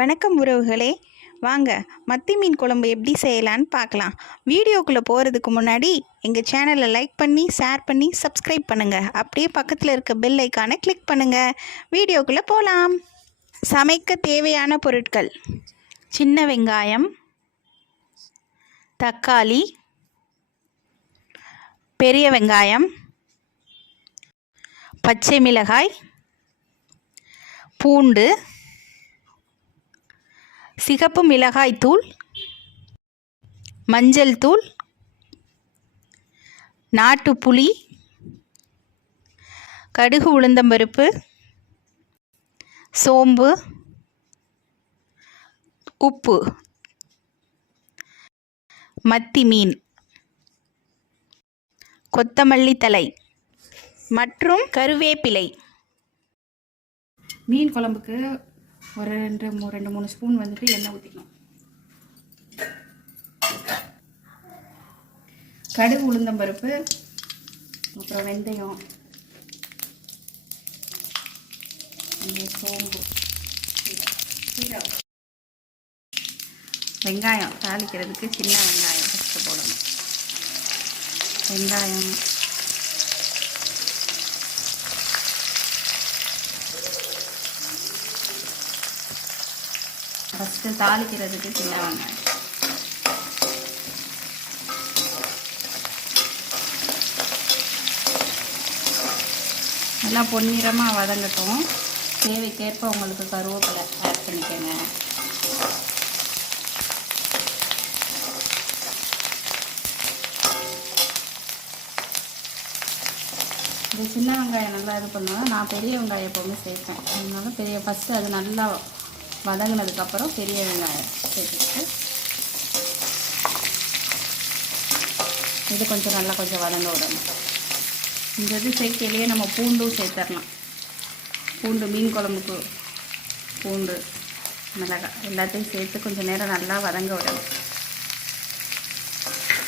வணக்கம் உறவுகளே, வாங்க மத்தி மீன் குழம்பு எப்படி செய்யலான்னு பார்க்கலாம். வீடியோக்குள்ளே போகிறதுக்கு முன்னாடி எங்கள் சேனலை லைக் பண்ணி, ஷேர் பண்ணி, சப்ஸ்கிரைப் பண்ணுங்கள். அப்படியே பக்கத்தில் இருக்க பெல் ஐக்கானை கிளிக் பண்ணுங்கள். வீடியோக்குள்ளே போகலாம். சமைக்க தேவையான பொருட்கள்: சின்ன வெங்காயம், தக்காளி, பெரிய வெங்காயம், பச்சை மிளகாய், பூண்டு, சிகப்பு மிளகாய் தூள், மஞ்சள் தூள், நாட்டு புளி, கடுகு உளுந்தம்பருப்பு, சோம்பு, உப்பு, மத்தி மீன், கொத்தமல்லி தழை மற்றும் கருவேப்பிலை. மீன் குழம்புக்கு ஒரு ரெண்டு மூணு ஸ்பூன் வந்துட்டு எண்ணெய் ஊற்றிக்கணும். கடுகு உளுந்தம்பருப்பு, அப்புறம் வெந்தயம், சோம்பு, வெங்காயம் தாளிக்கிறதுக்கு சின்ன வெங்காயம் ஃபஸ்ட்டு போடணும். வெங்காயம், ஃபஸ்ட்டு தாளிக்கிறதுக்கு சின்ன வெங்காயம், நல்லா பொன்னிறமாக வதங்கட்டும். தேவைக்கேற்ப உங்களுக்கு கருவேப்பிலை ஆட் பண்ணிக்கோங்க. இந்த சின்ன வெங்காயம் நல்லா இது பண்ணுவேன். நான் பெரிய வெங்காயம் எப்போவுமே சேர்ப்பேன். அதனால ஃபஸ்ட்டு அது நல்லா வதங்கினதுக்கப்புறம் பெரிய வெங்காயம் சேர்த்துட்டு இது கொஞ்சம் வதங்க விடணும். இந்த இது சேர்க்கையிலேயே நம்ம பூண்டும் சேர்த்துடலாம். பூண்டு மீன் குழம்புக்கு பூண்டு, மிளகாய் எல்லாத்தையும் சேர்த்து கொஞ்சம் நேரம் நல்லா வதங்க விடணும்.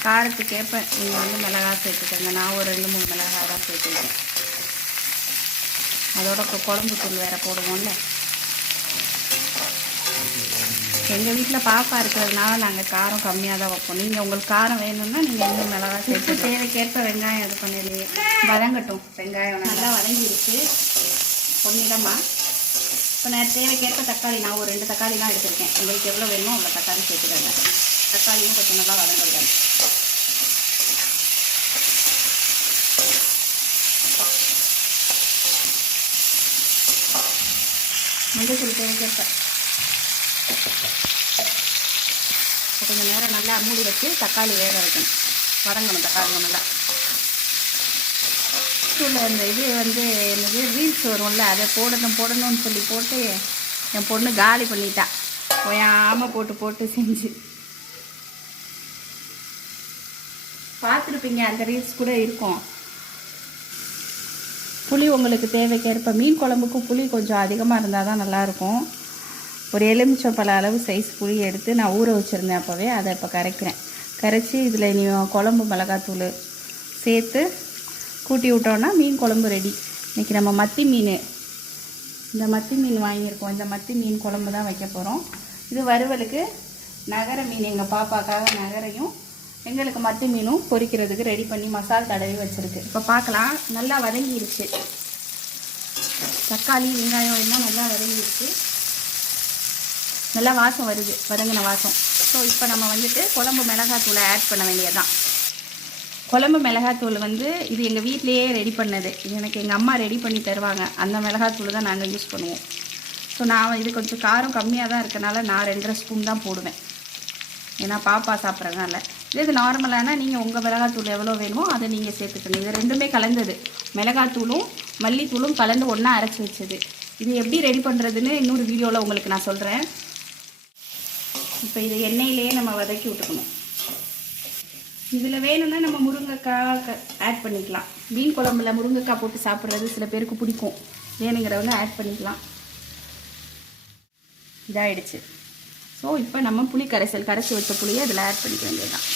காரத்துக்கேற்ப நீங்கள் மிளகாய் சேர்த்துக்கோங்க. நான் ஒரு 2-3 மிளகாய் தான் சேர்த்துக்கிறேன். அதோட குழம்பு தூள் வேறு போடுவோம்ல. எங்கள் வீட்டில் பாப்பா இருக்கிறதுனால நாங்கள் காரம் கம்மியாக தான் வைப்போம். நீங்கள் உங்களுக்கு காரம் வேணும்னா நீங்கள் இன்னும் மிளகாய் சேர்த்து தேவைக்கேற்ப வெங்காயம் இது பண்ணலையே வதங்கட்டும். வெங்காயம் நல்லா வதங்கிடுச்சு பொன்னிறமாக. இப்போ நான் தேவைக்கேற்ப தக்காளி, நான் ஒரு 2 தக்காளி தான் எடுத்திருக்கேன். உங்களுக்கு எவ்வளோ வேணுமோ அவ்வளோ தக்காளி சேர்த்துக்கோங்க. தக்காளியும் கொஞ்சம் நல்லா வதங்க விடணும். மஞ்சள் தேவைக்கேற்ப கொஞ்சம் நேரம் நல்லா மூடி வச்சு தக்காளி வேக வைக்கணும், வதங்கணும். தக்காளி நல்லா ஸ்கூலில் இந்த இது என்னது ரீல்ஸ் வரும்ல, அதை போடணும்னு சொல்லி போட்டு என் பொண்ணு காலி பண்ணிட்டா. ஓயாமல் போட்டு செஞ்சு பார்த்துருப்பீங்க. அந்த ரீல்ஸ் கூட இருக்கும். புளி உங்களுக்கு தேவைக்கேற்ப. மீன் குழம்புக்கு புளி கொஞ்சம் அதிகமாக இருந்தால் தான் நல்லாயிருக்கும். ஒரு எலுமிச்சம்பழ அளவு சைஸ் புளி எடுத்து நான் ஊற வச்சுருந்தேன் அப்போவே. அதை இப்போ கரைச்சி இதில் இனி குழம்பு மிளகாத்தூள் சேர்த்து கூட்டி விட்டோன்னா மீன் குழம்பு ரெடி. இன்றைக்கி நம்ம மத்தி மீன், இந்த மத்தி மீன் வாங்கியிருக்கோம். இந்த மத்தி மீன் குழம்பு தான் வைக்க போகிறோம். இது வறுவலுக்கு நகர மீன், எங்கள் பாப்பாக்காக நகரையும் எங்களுக்கு மத்தி மீனும் பொரிக்கிறதுக்கு ரெடி பண்ணி மசால் தடவி வச்சுருக்கு. இப்போ பார்க்கலாம். நல்லா வதங்கிடுச்சு. தக்காளி வெங்காயம் எல்லாம் நல்லா வதங்கிடுச்சு. நல்லா வாசம் வருது, வதங்கின வாசம். ஸோ இப்போ நம்ம வந்துட்டு குழம்பு மிளகாத்தூளை ஆட் பண்ண வேண்டியதுதான். குழம்பு மிளகாத்தூள் இது எங்கள் வீட்டிலையே ரெடி பண்ணது. இது எனக்கு எங்கள் அம்மா ரெடி பண்ணி தருவாங்க. அந்த மிளகாத்தூள் தான் நாங்கள் யூஸ் பண்ணுவோம். ஸோ நான் இது கொஞ்சம் காரம் கம்மியாக தான் இருக்கனால நான் 2.5 ஸ்பூன் தான் போடுவேன். ஏன்னா பாப்பா சாப்பிட்றதுனால. இது நார்மலானா நீங்கள் உங்கள் மிளகாத்தூள் எவ்வளோ வேணுமோ அதை நீங்கள் சேர்த்துக்கணும். இது ரெண்டுமே கலந்தது, மிளகாத்தூளும் மல்லித்தூளும் கலந்து ஒன்றா அரைச்சி வச்சது. இது எப்படி ரெடி பண்ணுறதுன்னு இன்னொரு வீடியோவில் உங்களுக்கு நான் சொல்கிறேன். இப்போ இதை எண்ணெயிலேயே நம்ம வதக்கி விட்டுக்கணும். இதில் வேணும்னா நம்ம முருங்கைக்காய் ஆட் பண்ணிக்கலாம். மீன் குழம்புல முருங்கைக்காய் போட்டு சாப்பிட்றது சில பேருக்கு பிடிக்கும். வேணுங்கிறவங்க ஆட் பண்ணிக்கலாம். இதாகிடுச்சு. ஸோ இப்போ நம்ம புளி கரைச்சி வச்ச புளியை இதில் ஆட் பண்ணிக்க வேண்டியதுதான்.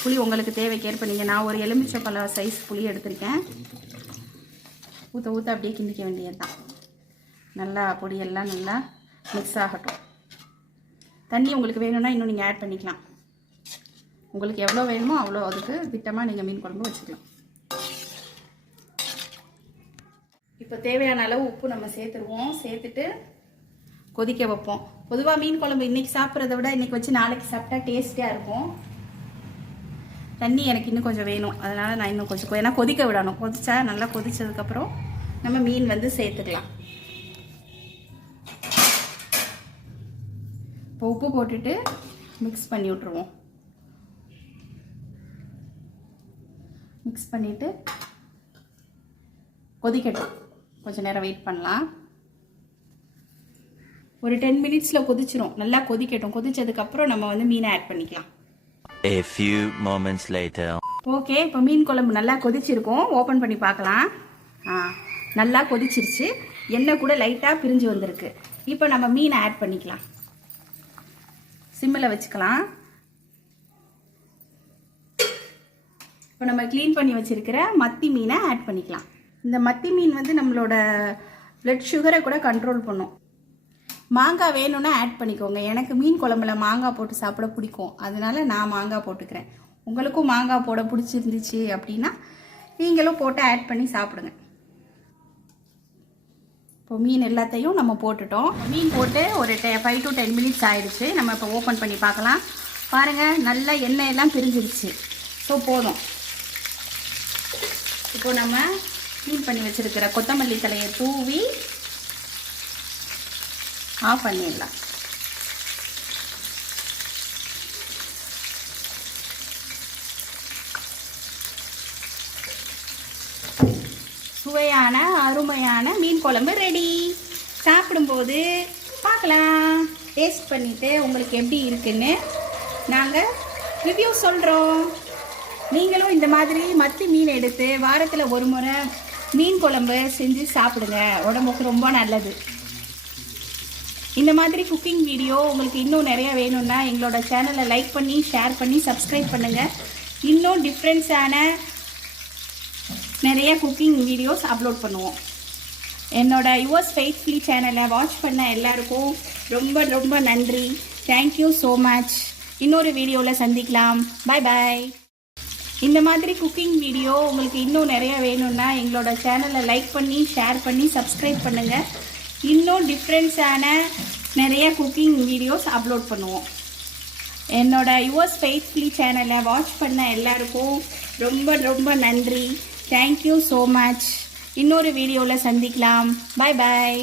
புளி உங்களுக்கு தேவைக்கேற்ப நீங்கள், நான் ஒரு எலுமிச்சம்பழ சைஸ் புளி எடுத்திருக்கேன். ஊற்ற அப்படியே கிண்டிக்க வேண்டியது தான். நல்லா பொடியெல்லாம் நல்லா மிக்ஸ் ஆகட்டும். தண்ணி உங்களுக்கு வேணும்னா இன்னும் நீங்கள் ஆட் பண்ணிக்கலாம். உங்களுக்கு எவ்வளோ வேணுமோ அவ்வளோ அதுக்கு திட்டமாக நீங்கள் மீன் குழம்பு வச்சுக்கலாம். இப்போ தேவையான அளவு உப்பு நம்ம சேர்த்துருவோம். சேர்த்துட்டு கொதிக்க வைப்போம். பொதுவாக மீன் குழம்பு இன்றைக்கி சாப்பிட்றத விட இன்றைக்கி வச்சு நாளைக்கு சாப்பிட்டா டேஸ்டியாக இருக்கும். தண்ணி எனக்கு இன்னும் கொஞ்சம் வேணும், அதனால் நான் இன்னும் கொஞ்சம் ஏன்னா கொதிக்க விடணும். கொதிச்சா நல்லா கொதிச்சதுக்கப்புறம் நம்ம மீன் வந்து சேர்த்துக்கலாம். இப்போ உப்பு போட்டுட்டு மிக்ஸ் பண்ணி விட்ருவோம். மிக்ஸ் பண்ணிவிட்டு கொதிக்கட்டும். கொஞ்சம் நேரம் வெயிட் பண்ணலாம். ஒரு 10 மினிட்ஸில் கொதிச்சிரும். நல்லா கொதிக்கட்டும். கொதிச்சதுக்கப்புறம் நம்ம வந்து மீனை ஆட் பண்ணிக்கலாம். A few moments later. Okay, இப்போ மீன் குழம்பு நல்லா கொதிச்சிருக்கும். ஓப்பன் பண்ணி பார்க்கலாம். நல்லா கொதிச்சிருச்சு. எண்ணெய் கூட லைட்டாக பிரிஞ்சு வந்திருக்கு. இப்போ நம்ம மீனை ஆட் பண்ணிக்கலாம். சிம்மில் வச்சுக்கலாம். இப்போ நம்ம க்ளீன் பண்ணி வச்சுருக்கிற மத்தி மீனை ஆட் பண்ணிக்கலாம். இந்த மத்தி மீன் வந்து நம்மளோட பிளட் சுகரை கூட கண்ட்ரோல் பண்ணும். மாங்காய் வேணும்னா ஆட் பண்ணிக்கோங்க. எனக்கு மீன் குழம்புல மாங்காய் போட்டு சாப்பிட பிடிக்கும், அதனால நான் மாங்காய் போட்டுக்கிறேன். உங்களுக்கும் மாங்காய் போட பிடிச்சிருந்துச்சு அப்படின்னா நீங்களும் போட்டு ஆட் பண்ணி சாப்பிடுங்க. இப்போ மீன் எல்லாத்தையும் நம்ம போட்டுட்டோம். மீன் போட்டு ஒரு 5 to 10 மினிட்ஸ் ஆயிடுச்சு. நம்ம இப்போ ஓப்பன் பண்ணி பார்க்கலாம். பாருங்கள், நல்லா எண்ணெய் எல்லாம் பிரிஞ்சிருச்சு. ஸோ போதும். இப்போ நம்ம க்ளீன் பண்ணி வச்சுருக்கிற கொத்தமல்லி தலையை தூவி ஆஃப் பண்ணிடலாம். சுவையான அருமையான மீன் குழம்பு ரெடி. சாப்பிடும்போது பார்க்கலாம். டேஸ்ட் பண்ணிவிட்டு உங்களுக்கு எப்படி இருக்குன்னு நாங்கள் ரிவ்யூ சொல்கிறோம். நீங்களும் இந்த மாதிரி மத்தி மீன் எடுத்து வாரத்தில் ஒரு முறை மீன் குழம்பு செஞ்சு சாப்பிடுங்க. உடம்புக்கு ரொம்ப நல்லது. இந்த மாதிரி குக்கிங் வீடியோ உங்களுக்கு இன்னும் நிறைய வேணும்னா எங்களோட சேனலை லைக் பண்ணி ஷேர் பண்ணி சப்ஸ்கிரைப் பண்ணுங்கள். இன்னும் டிஃப்ரெண்ட்ஸான நிறைய குக்கிங் வீடியோஸ் அப்லோட் பண்ணுவோம். என்னோட யுவர்ஸ் ஃபெய்த்ஃபுல்லி சேனலை வாட்ச் பண்ண எல்லாருக்கும் ரொம்ப ரொம்ப நன்றி. Thank you so much. இன்னொரு வீடியோவில் சந்திக்கலாம். பாய் பாய். இந்த மாதிரி குக்கிங் வீடியோ உங்களுக்கு இன்னும் நிறைய வேணும்னா எங்களோட சேனலை லைக் பண்ணி ஷேர் பண்ணி சப்ஸ்கிரைப் பண்ணுங்கள். இன்னும் டிஃப்ரெண்ட்ஸான நிறைய குக்கிங் வீடியோஸ் அப்லோட் பண்ணுவோம். என்னோட யுவர்ஸ் ஃபெய்த்ஃபுல்லி சேனலை வாட்ச் பண்ண எல்லாருக்கும் ரொம்ப ரொம்ப நன்றி. Thank you so much. இன்னொரு வீடியோவில் சந்திக்கலாம். பாய் பாய்.